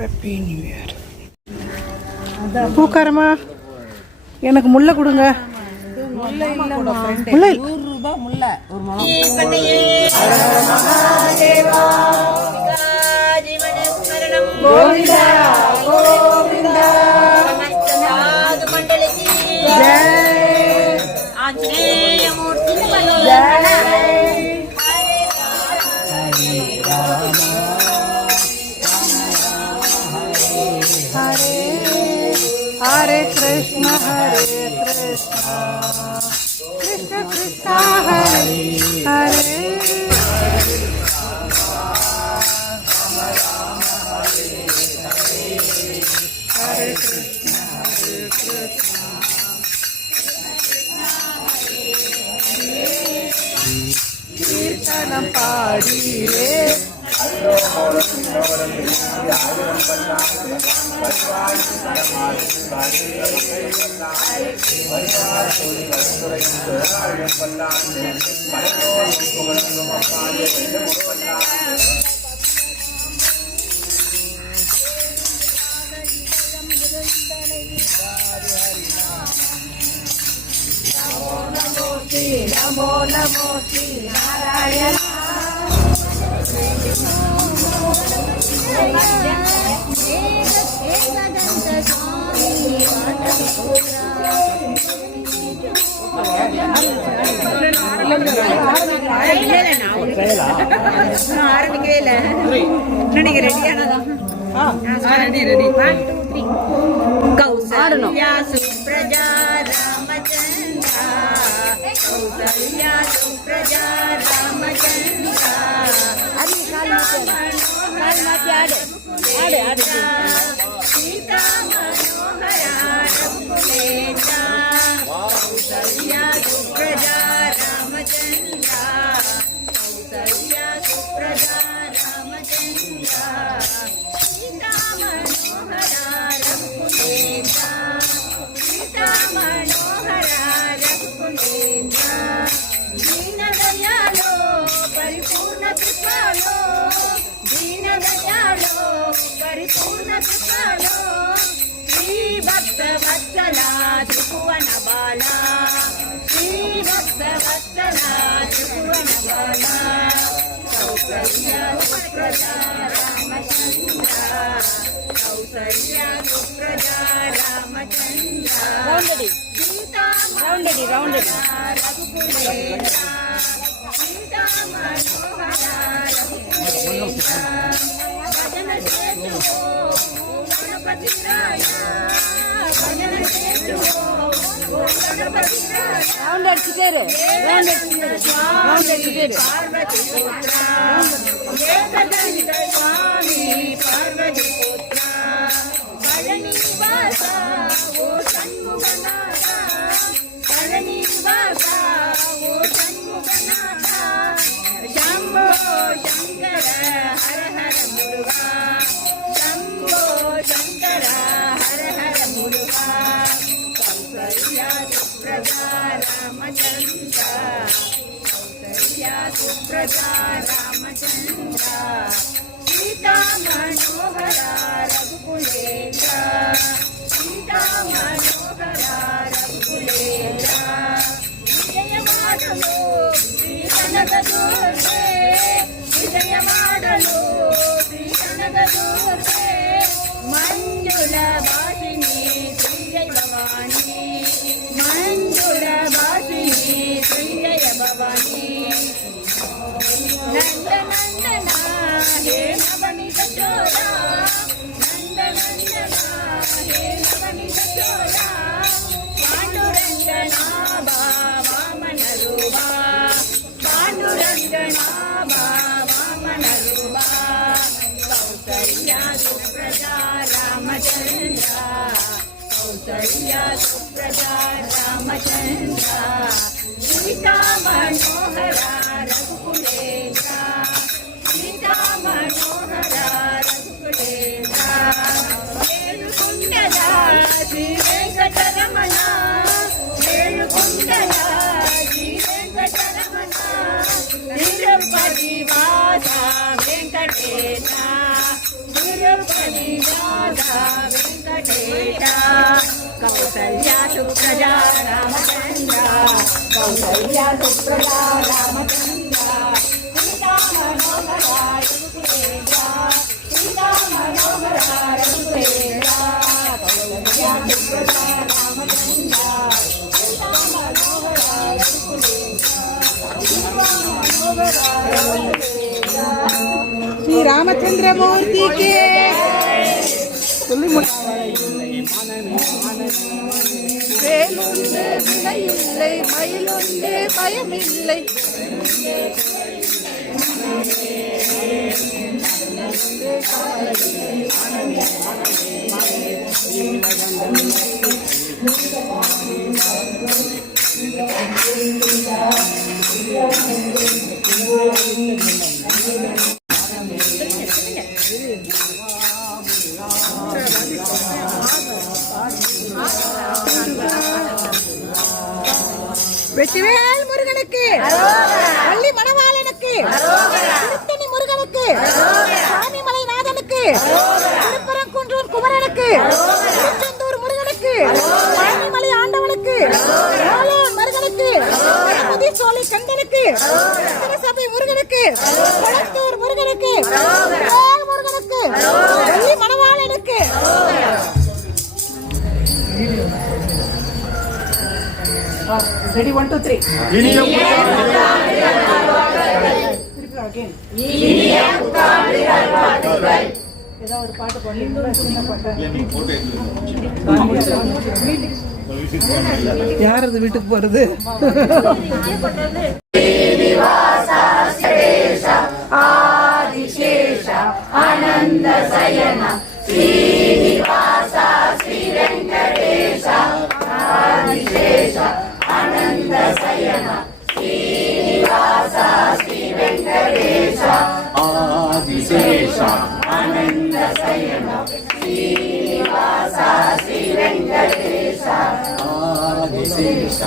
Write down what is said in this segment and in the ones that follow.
Happy new year. பூக்காரமா எனக்கு முல்லை கொடுங்க. முல்லை ₹100 முல்லை ஒரு முழம். கோவிந்தா கோவிந்தா ஜெய் ஆஞ்சநேய மூர்த்தி ஜெய் हरे कृष्ण कृष्ण कृष्ण हरे हरे हरे कृष्ण कीर्तन पाड़ी रे नमो नमो श्री नारायण ஆரம்பிக்கவே இல்லை. நீங்க ரெடியானதான்? கௌசல்யா சுப்ரஜா ராமச்சந்திரா கௌசல்யா சுப்ரஜா ராமச்சந்திரா சீதா மனோஹரா ரகுலேஷா கௌசல்யா சுப்ரஜா ராமச்சந்திரா கௌசல்யா சுப்ரஜா ராமச்சந்திரா சீதா மனோஹரா ரகுலேஷா சீதா மனோஹரா ரகுலேஷா ದೀನ ದಯಾಳೋ ಪರಿಪೂರ್ಣ ಕೃಪಾಳೋ ದೀನ ದಯಾಳೋ ಪರಿಪೂರ್ಣ ಕೃಪಾಳೋ ಶ್ರೀ ಭಕ್ತ ವತ್ಸಲ ತ್ರಿಭುವನ ಬಾಲ ಶ್ರೀ ಭಕ್ತ ವತ್ಸಲ ತ್ರಿಭುವನ ಬಾಲ ಕೌಸಲ್ಯ ಸುಪ್ರಜಾ ರಾಮಚಂದ್ರ ಕೌಸಲ್ಯ ಸುಪ್ರಜಾ ರಾಮಚಂದ್ರ ಸೀತಾ ರಘುಕುಲೇಶ ಸೀತಾ ಮನೋಹರ ರಘುಕುಲೇಶ ಭಜನ ಸೇತುವೋ ಗಣಪತಿ ರಾಯ ಭಜನ ಸೇತುವೋ ಗಣಪತಿ ರಾಯ ಪಾರ್ವತಿ ಪುತ್ರ ಏಕದಂತ ಸ್ವಾಮಿ ಪಾರ್ವತಿ ಪುತ್ರ ಪಳನಿ ವಾಸ ಓ ಷಣ್ಮುಖನಾಥ ಪಳನಿ ವಾಸ ಓ ಷಣ್ಮುಖನಾಥ ಶಂಭೋ ಶಂಕರ ಹರ ಹರ ಮುರುಘಾ ಶಂಭೋ ಶಂಕರ ಹರ ಹರ ಮುರುಘಾ ಕೌಸಲ್ಯ ಸುಪ್ರಜಾ ರಾಮಚಂದ್ರ ಕೌಸಲ್ಯ ಸುಪ್ರಜಾ ರಾಮಚಂದ್ರ ಸೀತಾ ಮನೋಹರ ರಘುಕುಲೇಶ ಸೀತಾ ಮನೋಹರ ರಘುಕುಲೇಶ ವಿಜಯ ಮಾಡಲು ಶ್ರೀ ಕನಕ ದುರ್ಗೆ ವಿಜಯ ಮಾಡಲು ಶ್ರೀ ಕನಕ ದುರ್ಗೆ ಮಂಜುಳ ಭಾಷಿಣಿ ಶ್ರೀ ಜಯ ಭವಾನಿ ಮಂಜುಳ ಭಾಷಿಣಿ ಶ್ರೀ ಜಯ ಭವಾನಿ ನಂದನಂದನ ಹೇ ನವನಿತ ಚೋರ ನಂದನಂದನ ಹೇ ನವನಿತ ಚೋರ ಪಾಂಡುರಂಗನ ವಾಮನ ರೂಪ ಪಾಂಡುರಂಗನ ವಾಮನ ರೂಪ ಕೌಸಲ್ಯ ಸುಪ್ರಜಾ ರಾಮಚಂದ್ರ ಕೌಸಲ್ಯ ಸುಪ್ರಜಾ ರಾಮಚಂದ್ರ ಸೀತಾ ಮನೋಹರ ರಘುಕುಲೇಶ ಸೀತಾ ಮನೋಹರ ರಘುಕುಲೇಶ ಏಳುಕೊಂಡದ ಶ್ರೀ ವೆಂಕಟರಮಣ ಏಳುಕೊಂಡದ ಶ್ರೀ ವೆಂಕಟರಮಣ ತಿರುಪತಿ ವಾಸ ವೆಂಕಟೇಶ ತಿರುಪತಿ వెంకటేశ కౌసల్య సుప్రజా రామచంద్ర కౌసల్య సుప్రజా రామచంద్ర సీతా మనోహరాయ రఘుకులేంద్ర సీతా మనోహరాయ రఘుకులేంద్ర కౌసల్య సుప్రజా రామచంద్ర సీతా మనోహరాయ श्री रामचंद्र मूर्ति के வேலுண்டு வினையில்லை மயிலுண்டு பயமில்லை வெற்றிவேல் முருகனுக்கு வள்ளி மணவாளனுக்கு திருத்தணி முருகனுக்கு சாமிமலை நாதனுக்கு திருப்பரங்குன்றூர் குமரனுக்கு திருச்செந்தூர் முருகனுக்கு பழனிமலை ஆண்டவனுக்கு வேலூர் முருகனுக்கு திருப்பதி சோலை கந்தனுக்கு சபை முருகனுக்கு குளத்தூர் முருகனுக்கு வேல் முருகனுக்கு வள்ளி மணவாளனுக்கு Ready, 1, 2, 3. யார் அது வீட்டுக்கு போறது? ஆதிசேஷ ஆனந்த சயன ஸ்ரீனிவாச ஸ்ரீ வெங்கடேஷ ஆதிசேஷ ஆனந்த சயன ஸ்ரீனிவாச ஸ்ரீ வெங்கடேஷ ஆதிசேஷ ஆனந்த சயன ஸ்ரீனிவாச ஸ்ரீ வெங்கடேஷ ஆதிசேஷ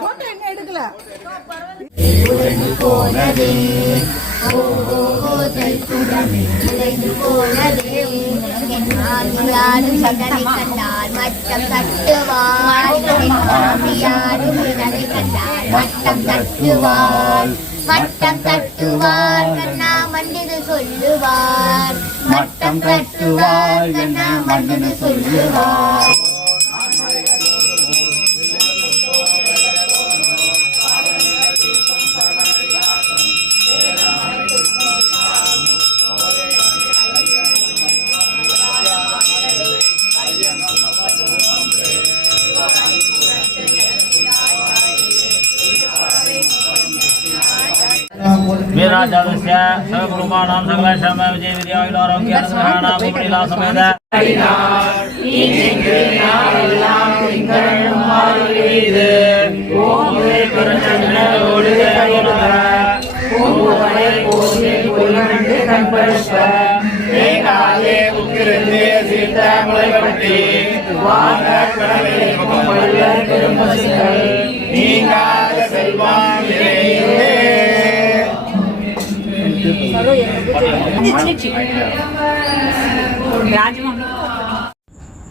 போட்டோ என்ன எடுக்கல போனதே போனதே யாரும் சகனை கண்டார் மட்டம் தட்டுவார் யாரும் சகனை கண்டார் மட்டம் தட்டுவார் மட்டம் தட்டுவார் கண்ணா மண்டிது சொல்லுவார் மட்டம் தட்டுவார் கண்ணா மண்டிது சொல்லுவார் वीराजालस्य सर्वकुर्माणां सकलक्षम विजय विद्याविदारोग्यानुग्रहाणां उपनिलासमेत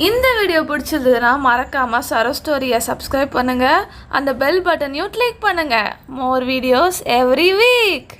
இந்த வீடியோ பிடிச்சதுன்னா மறக்காம சரோ ஸ்டோரியை சப்ஸ்கிரைப் பண்ணுங்க, அந்த பெல் பட்டனையும் கிளிக் பண்ணுங்க. More videos every week.